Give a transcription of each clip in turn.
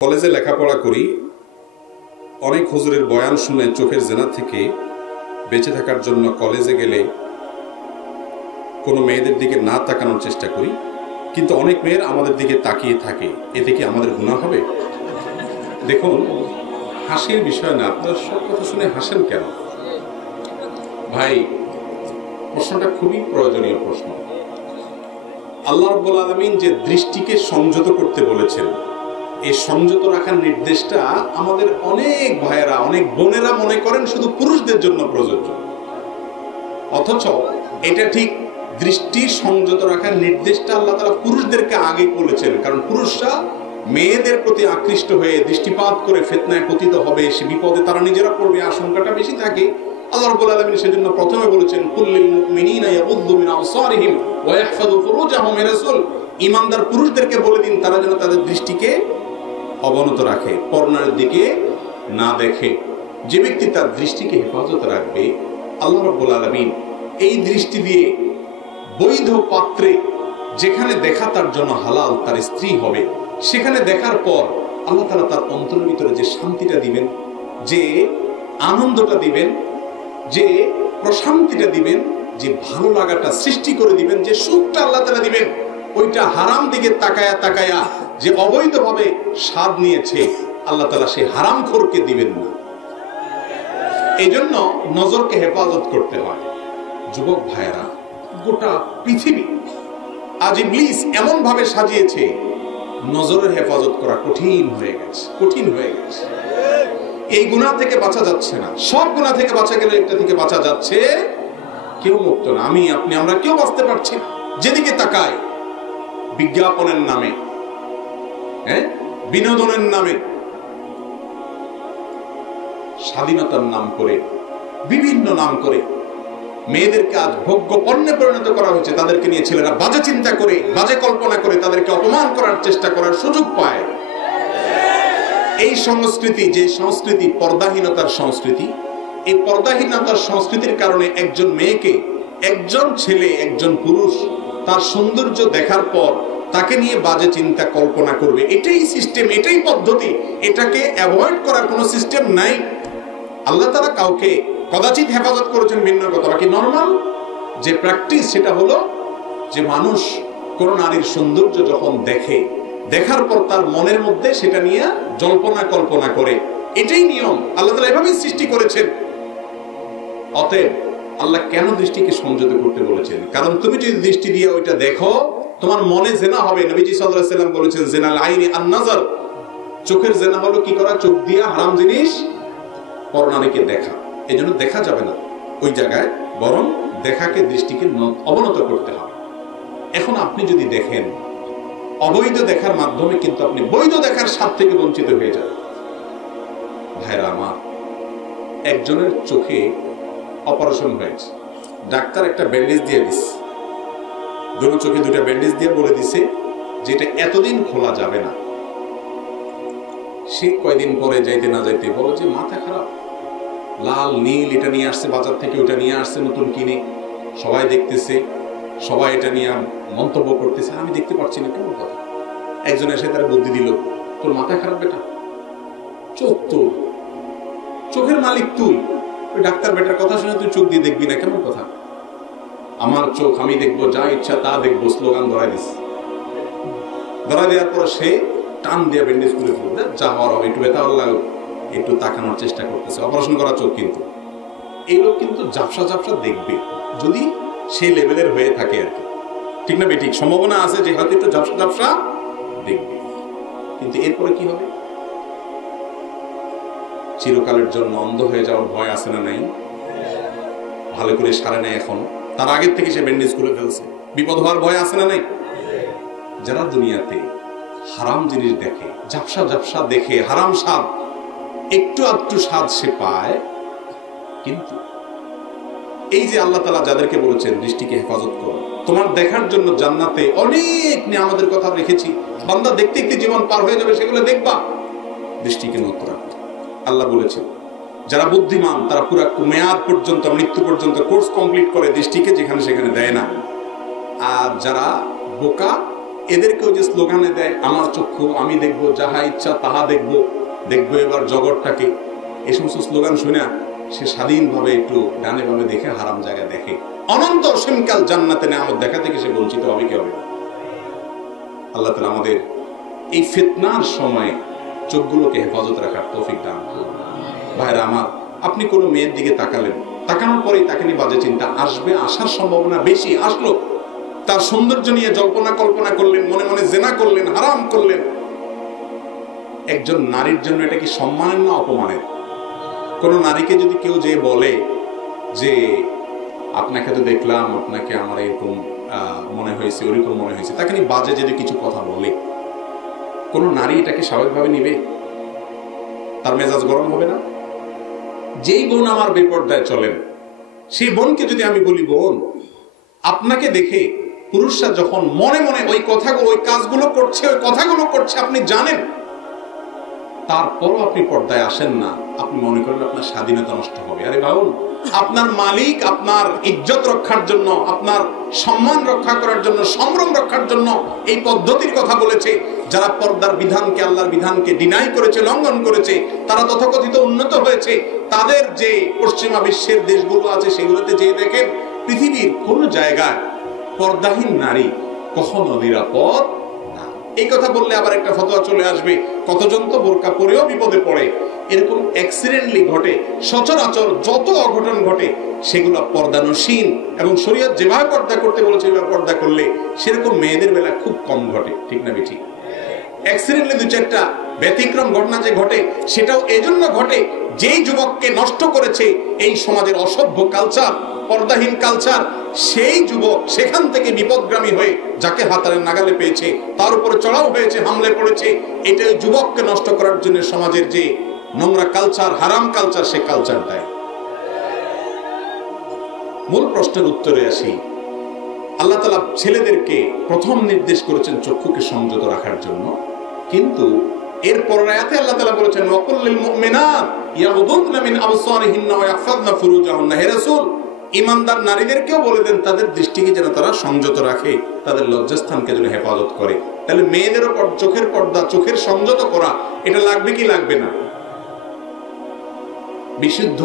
কলেজে লেখাপড়া করি, অনেক হুজুরের বয়ান শুনে চোখের জেনা থেকে বেঁচে থাকার জন্য কলেজে গেলে কোনো মেয়েদের দিকে না তাকানোর চেষ্টা করি, কিন্তু অনেক মেয়ের আমাদের দিকে তাকিয়ে থাকে। এতে কি আমাদের গুনাহ হবে? দেখুন, হাসির বিষয় না। আপনারা সব কথা শুনে হাসেন কেন ভাই? প্রশ্নটা খুবই প্রয়োজনীয় প্রশ্ন। আল্লাহ রাব্বুল আলামিন যে দৃষ্টিকে সংযত করতে বলেছেন, এই সংযত রাখার নির্দেশটা আমাদের অনেক ভাইয়েরা, অনেক বোনেরা মনে করেন শুধু পুরুষদের জন্য প্রযোজ্য, অথচ এটা ঠিক। দৃষ্টি সংযত রাখার নির্দেশটা আল্লাহ তাআলা পুরুষদেরকে আগে বলেছেন, কারণ পুরুষরা মেয়েদের প্রতি আকৃষ্ট হয়ে দৃষ্টিপাত করে ফিতনায় পতিত হবে, সে বিপদে তারা নিজেরা পড়বে, আশঙ্কাটা বেশি থাকে। আল্লাহ রাব্বুল আলামিন সেজন্য প্রথমে বলেছেন, কুল্লিল মুমিনিনা ইয়াগুদ্দু মিন আবসারিহিম ওয়া ইয়াহফাযু ফুরুজাহুম। হে রাসূল, ঈমানদার পুরুষদেরকে বলে দিন তারা যেন তাদের দৃষ্টিকে অবনত রাখে, পর্ণার দিকে না দেখে। যে ব্যক্তি তার দৃষ্টিকে হেফাজত রাখবে, আল্লাহ রাব্বুল আলামিন এই দৃষ্টি দিয়ে বৈধ পাত্রে যেখানে দেখা তার জন্য হালাল, তার স্ত্রী হবে, সেখানে দেখার পর আল্লাহ তাআলা তার অন্তরের ভিতরে যে শান্তিটা দিবেন, যে আনন্দটা দিবেন, যে প্রশান্তিটা দিবেন, যে ভালো লাগাটা সৃষ্টি করে দিবেন, যে সুখটা আল্লাহ তাআলা দিবেন, ওইটা হারাম দিকে তাকায়া তাকায়া যে অবৈধভাবে স্বাদ নিয়েছে, আল্লাহ তাআলা সেই হারামখোরকে দিবেন না। এই জন্য নজরকে হেফাজত করতে হয়। যুবক ভাইরা, গোটা পৃথিবী আজ ইবলিস এমন ভাবে সাজিয়েছে, নজরের হেফাজত করা কঠিন হয়ে গেছে, কঠিন হয়ে গেছে। এই গুনাহ থেকে বাঁচা যাচ্ছে না। সব গুনাহ থেকে বাঁচা গেলে একটা থেকে বাঁচা যাচ্ছে, কেউ মুক্ত না। আমি, আপনি, আমরা কেউ বাঁচতে পারছি না। যেদিকে তাকায় বিজ্ঞাপনের নামে, বিনোদনের নামে, স্বাধীনতার নাম করে, বিভিন্ন নাম করে মেয়েদেরকে আজ ভোগ্য পণ্যে পরিণত করা হয়েছে। তাদেরকে নিয়ে ছেলেরা বাজে চিন্তা করে, বাজে কল্পনা করে, তাদেরকে অপমান করার চেষ্টা করার সুযোগ পায়। এই সংস্কৃতি, যে সংস্কৃতি পর্দাহীনতার সংস্কৃতি, এই পর্দাহীনতার সংস্কৃতির কারণে একজন মেয়েকে, একজন ছেলে, একজন পুরুষ তার সৌন্দর্য দেখার পর তাকে নিয়ে বাজে চিন্তা কল্পনা করবে। এটাই সিস্টেম, এটাই পদ্ধতি। এটাকে অ্যাভয়েড করার কোনো সিস্টেম নাই। আল্লাহ তাআলা কাউকে কদাচিৎ হেফাজত করেছেন ভিন্ন কথা, বাকি নরমাল যে প্র্যাকটিস সেটা হলো যে মানুষ কোন নারীর সৌন্দর্য যখন দেখে, দেখার পর তার মনের মধ্যে সেটা নিয়ে জল্পনা কল্পনা করে। এটাই নিয়ম। আল্লাহ তাআলা এভাবেই সৃষ্টি করেছেন। অতএব আল্লাহ কেন দৃষ্টিকে সংযত করতে বলেছেন? কারণ তুমি যদি দৃষ্টি দিয়ে ওইটা দেখো, তোমার মনে জেনা হবে। নবীজি সাল্লাল্লাহু আলাইহি ওয়াসাল্লাম বলেছেন, জিনাল আইনি আন-নাজর। চোখের জেনা হলো কি করা? চোখ দিয়ে হারাম জিনিস, পরনারীকে দেখা। এজন্য দেখা যাবে না ওই জায়গায়, বরং দেখাকে, দৃষ্টিকে অবনত করতে হবে। এখন আপনি যদি দেখেন, অবৈধ দেখার মাধ্যমে কিন্তু আপনি বৈধ দেখার স্বাদ থেকে বঞ্চিত হয়ে যাবেন। ভাইরা আমার, একজনের চোখে অপারেশন হয়েছে, ডাক্তার একটা ব্যান্ডেজ দিয়ে দিচ্ছে, দুটো চোখে দুটা ব্যান্ডেজ দিয়ে বলে দিছে যে এটা এতদিন খোলা যাবে না। সে কয়দিন পরে যাইতে না যাইতে বলো যে মাথা খারাপ, লাল নীল এটা নিয়ে আসছে বাজার থেকে, ওটা নিয়ে আসছে নতুন কিনে, সবাই দেখতেছে, সবাই এটা নিয়ে মন্তব্য করতেছে, আমি দেখতে পাচ্ছি না। কেমন কথা? একজন এসে তার বুদ্ধি দিল, তোর মাথা খারাপ বেটা, চোখ তোর, চোখের মালিক তুই, ওই ডাক্তার বেটার কথা শুনে তুই চোখ দিয়ে দেখবি না? কেমন কথা? আমার চোখ, আমি দেখবো, যা ইচ্ছা তা দেখবো, স্লোগান ধরাই দিস। ধরাই দেওয়ার পর সে টান দিয়ে ব্যান্ডেজ করে ফেলবে, যা হওয়ার হবে, একটু ব্যথা লাগলো, একটু তাকানোর চেষ্টা করতেছে। অপারেশন করা চোখ, কিন্তু এই লোক কিন্তু ঝাপসা ঝাপসা দেখবে, যদি সেই লেভেলের হয়ে থাকে আর কি। ঠিক না বেঠিক? সম্ভাবনা আছে যে হয়তো একটু ঝাপসা ঝাপসা দেখবে, কিন্তু এরপরে কি হবে? চিরকালের জন্য অন্ধ হয়ে যাওয়ার ভয় আছে না নাই? ভালো করে সারে নেয় এখনো, তার আগের থেকে সে ব্যান্ডেজ করে ফেলছে, বিপদ হওয়ার ভয় আছে না নাই? যারা দুনিয়াতে হারাম জিনিস দেখে, ঝাপসা ঝাপসা দেখে, হারাম স্বাদ, একটু আধটু স্বাদ সে পায়, কিন্তু এই যে আল্লাহ তাআলা যাদেরকে বলেছেন দৃষ্টিকে হেফাজত করো, তোমার দেখার জন্য জান্নাতে অনেক নিয়ামতের কথা রেখেছি, বান্দা দেখতে দেখতে জীবন পার হয়ে যাবে, সেগুলো দেখবা, দৃষ্টিকে নত রাখো। আল্লাহ বলেছেন যারা বুদ্ধিমান তারা পুরো মেয়াদ পর্যন্ত, মৃত্যু পর্যন্ত কোর্স কমপ্লিট করে দৃষ্টিকে যেখানে সেখানে দেয় না। আর যারা বোকা, এদেরকেও যে স্লোগানে দেয় আমার চক্ষু আমি দেখবো, যাহা ইচ্ছা তাহা দেখবো, দেখবো এবার জগৎটাকে, এই সমস্ত স্লোগান শুনে সে স্বাধীনভাবে একটু ডানে বামে দেখে হারাম জায়গা দেখে, অনন্ত অসীমকাল জান্নাতে নেয়ামত দেখা থেকে সে বঞ্চিত হবে কি হবে না? আল্লাহ তাআলা আমাদের এই ফিতনার সময় চোখগুলোকে হেফাজত রাখার তৌফিক দান করুন। ভাইরা আমার, আপনি কোনো মেয়ের দিকে তাকালেন, তাকানোর পরেই তাকে নিয়ে বাজে চিন্তা আসবে, আসার সম্ভাবনা বেশি, আসলো, তার সৌন্দর্য নিয়ে জল্পনা কল্পনা করলেন, মনে মনে জেনা করলেন, হারাম করলেন। একজন নারীর জন্য এটা কি সম্মানের না অপমানের? কোন নারীকে যদি কেউ যে বলে যে আপনাকে তো দেখলাম, আপনাকে আমার এরকম মনে হয়েছে, ওরকম মনে হয়েছে, তাকে নিয়ে বাজে যদি কিছু কথা বলে, কোন নারী এটাকে স্বাভাবিকভাবে নিবে? তার মেজাজ গরম হবে না? যেই বোন আমার বেপরদায় চলেন, সেই বোনকে যদি আমি বলি, বোন আপনাকে দেখে পুরুষরা যখন মনে মনে ওই কথাগুলো, ওই কাজগুলো করছে, ওই কথাগুলো করছে, আপনি জানেন, তারপরও আপনি পর্দায় আসেন না, আপনি মনে করেন আপনার স্বাধীনতা নষ্ট হবে। আরে বাবুন, আপনার মালিক আপনার ইজ্জত রক্ষার জন্য, আপনার সম্মান রক্ষা করার জন্য, সম্ভ্রম রক্ষার জন্য এই পদ্ধতির কথা বলেছে। যারা পর্দার বিধানকে, আল্লাহর বিধানকে ডিনাই করেছে, লঙ্ঘন করেছে, তারা তথাকথিত উন্নত হয়েছে। তাদের যে পশ্চিমা বিশ্বের দেশগুলো আছে, সেগুলোতে যে দেখেন পৃথিবীর কোন জায়গায় পর্দাহীন নারী কখনো নিরাপদ না। এই কথা বললে আবার একটা ফতোয়া চলে আসবে, কতজন তো বোরকা পরেও বিপদে পড়ে। এরকম অ্যাক্সিডেন্টলি ঘটে, সচরাচর যত অঘটন ঘটে সেগুলো পর্দানসীন, এবং শরীয়ত যেভাবে পর্দা করতে বলেছে এভাবে পর্দা করলে সেরকম মেয়েদের বেলা খুব কম ঘটে, ঠিক না বেঠিক? অ্যাক্সিডেন্টলি দু চারটা ব্যতিক্রম ঘটনা যে ঘটে, সেটাও এজন্য ঘটে যেই যুবককে নষ্ট করেছে এই সমাজের অসভ্য কালচার, পর্দাহীন কালচার, সেই যুবক সেখান থেকে বিপদগামী হয়ে যাকে হাতারে নাগালে পেয়েছে তার উপরে চড়াও হয়েছে, হামলে পড়েছে। এটা ওই যুবককে নষ্ট করার জন্য সমাজের যে নোংরা কালচার, হারাম কালচার, সে কালচার দেয়। মূল প্রশ্নের উত্তরে আসি। আল্লাহ তাআলা ছেলেদেরকে প্রথম নির্দেশ করেছেন চক্ষুকে সংযত রাখার জন্য, কিন্তু এর পরের আয়াতে আল্লাহ তাআলা বলেছেন ওয়াকুল লিল মুমিনাত ইয়াগুদুনা মিন আবসারিহিন্না ওয়া ইয়াহফাযনা ফুরুজাহুন্না। হে রাসূল, ঈমানদার নারীদেরকেও বলে দেন তাদের দৃষ্টিকে যেন তারা সংযত রাখে, তাদের লজ্জাস্থানকে যেন হেফাজত করে। তাহলে মেয়েদের উপর চোখের পর্দা, চোখের সংযত করা, এটা লাগবে কি লাগবে না? বিশুদ্ধ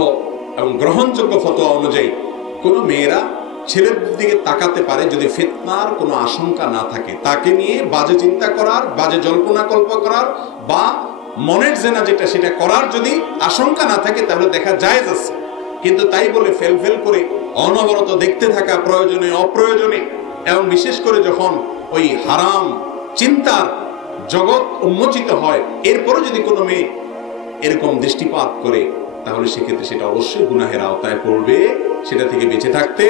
এবং গ্রহণযোগ্য ফতোয়া অনুযায়ী কোন মেয়েরা ছেলের দিকে তাকাতে পারে যদি ফিতনার কোনো আশঙ্কা না থাকে, তাকে নিয়ে বাজে চিন্তা করার, বাজে জল্পনা কল্প করার বা মনের জেনা যেটা সেটা করার যদি আশঙ্কা না থাকে, তাহলে দেখা জায়েজ আছে। কিন্তু তাই বলে ফেল করে অনবরত দেখতে থাকা, প্রয়োজনে অপ্রয়োজনে, এবং বিশেষ করে যখন ওই হারাম চিন্তার জগৎ উন্মোচিত হয়, এরপরে যদি কোনো মেয়ে এরকম দৃষ্টিপাত করে, তাহলে সেক্ষেত্রে সেটা অবশ্যই গুনাহের আওতায় পড়বে, সেটা থেকে বেঁচে থাকতে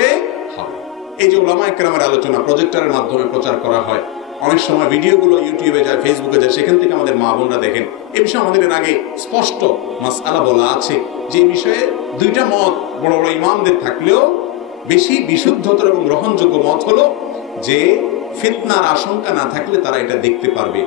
হবে। এই যে উলামায়ে কেরামের আলোচনা প্রজেক্টরের মাধ্যমে প্রচার করা হয়, অনেক সময় ভিডিওগুলো ইউটিউবে যায়, ফেসবুকে যায়, সেখান থেকে আমাদের মা বোনরা দেখেন। এই বিষয়ে আমাদের এর আগে স্পষ্ট মাসআলা বলা আছে, যে বিষয়ে দুইটা মত বড় বড় ইমামদের থাকলেও বেশি বিশুদ্ধতর এবং গ্রহণযোগ্য মত হলো যে ফিতনার আশঙ্কা না থাকলে তারা এটা দেখতে পারবে।